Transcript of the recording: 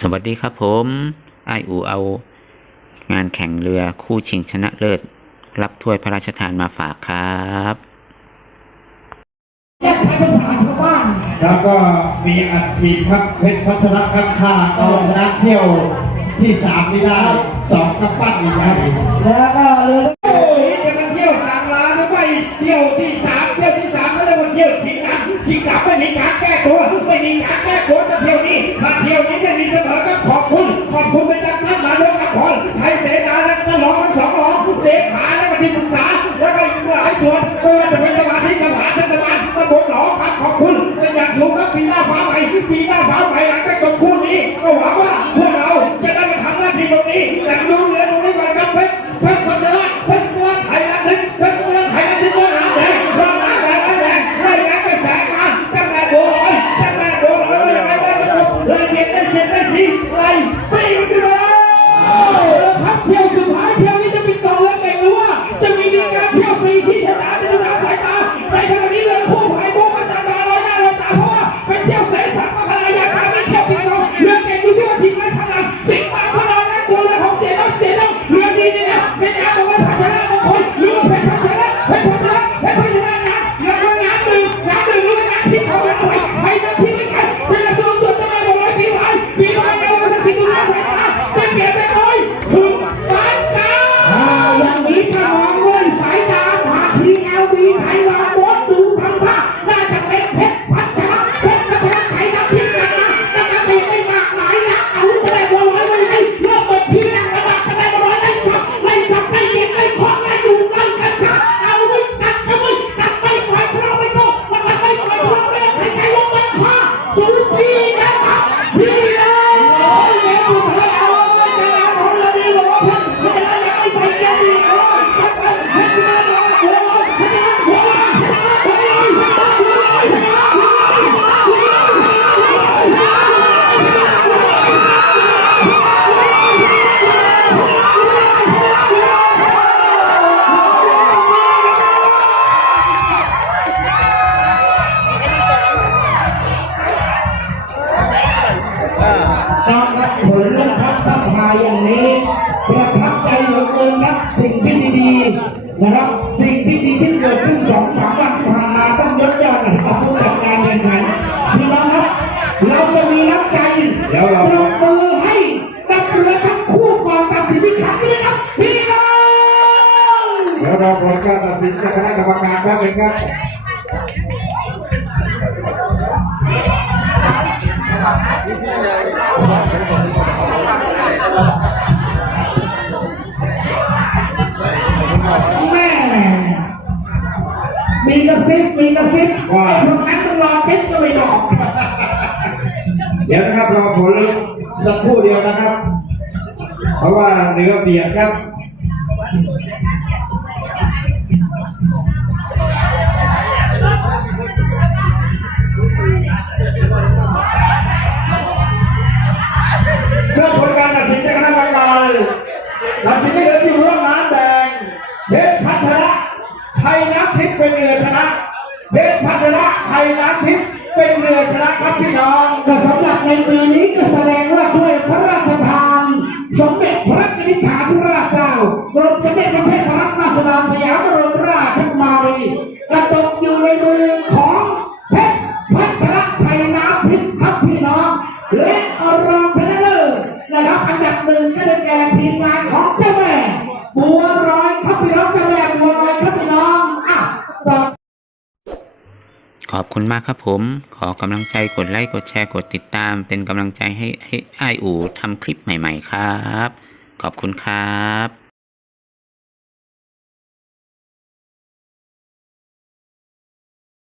สวัสดีครับผมไออูเอา งานแข่งเรือคู่ชิงชนะเลิศ รับถ้วยพระราชทานมาฝากครับแยกใช้ภาษาชาวบ้านแล้วก็มีอัดฉีดครับเพชรพัฒนครับค่าก็ชนะเที่ยวที่สามนี่ได้สองกำปั้นอีกครับแล้วก็เรือโอ้ยจะมาเที่ยวสามล้านไม่ไปเที่ยวที่สามเที่ยวที่ สามก็เรียกว่าเที่ยวชิงอันชิงดับไม่มีการแก้ตัวไม่มีการแก้ตัวจะเที่ยวนี้ถ้าเที่ยวนี้ไม่มีเสมอก็ขอบคุณ ขอบคุณไปจากท่านมายกอัพรไทยเสนาและก็ร้องทั้งสองร้องเสขาและก็ที่ปรึกษาแล้วก็อีกหลายส่วนไม่ว่าจะเป็นสมาชิกสภาเทศบาลตำบลหนองครับขอบคุณเป็นอย่างสูงครับปีหน้าฟ้าใหม่ปีหน้าฟ้าใหม่หลังจากจบคู่ ง นะครับผลนะครับถ้าพาอย่างนี้ประทับใจเหลือเกินครับสิ่งที่ดีๆนะครับสิ่งที่ดีที่เกิดขึ้นสองสามวันที่ผ่านมาต้องยกย่องนะครับผู้จัดการแข่งขันพี่น้องครับเราจะมีน้ำใจแล้วเราปรบมือให้กับเรือทั้งคู่ก่อนตัดสินที่ขันนี้ครับพี่น้องเดี๋ยวเราผลการตัดสินจากคณะกรรมการแป๊บนึงครับ แม่มีกระซิบมีกระซิบว่าไอ้พวกนั้นมันรอเท็จก็ไม่บอกเดี๋ยวนะครับรอผลสักครู่เดียวนะครับ เพราะว่าเนื้อเบียดครับ ในปีนี้ก็แสดงว่าถ้วยพระราชทาน สมเด็จพระนิธิาธิราชเจ้ากรมสมเด็จพระเทพรัตนราชสุดาสยามบรมราชกุมารีกระตกอยู่ในมือของเพชรพัชรไทยน้ำพิษครับพี่น้อง และอรองชนะเลิศนะครับอันดับหนึ่งก็ได้แก่ทีมงานของเจ้าแม่บัวร้อยครับพี่น้องเจ้าแม่บัวร้อยครับพี่น้องอะต่อ ขอบคุณมากครับผม ขอกำลังใจกดไลค์กดแชร์กดติดตาม เป็นกำลังใจให้ให้ไออูทำคลิปใหม่ ๆ ครับ ขอบคุณครับ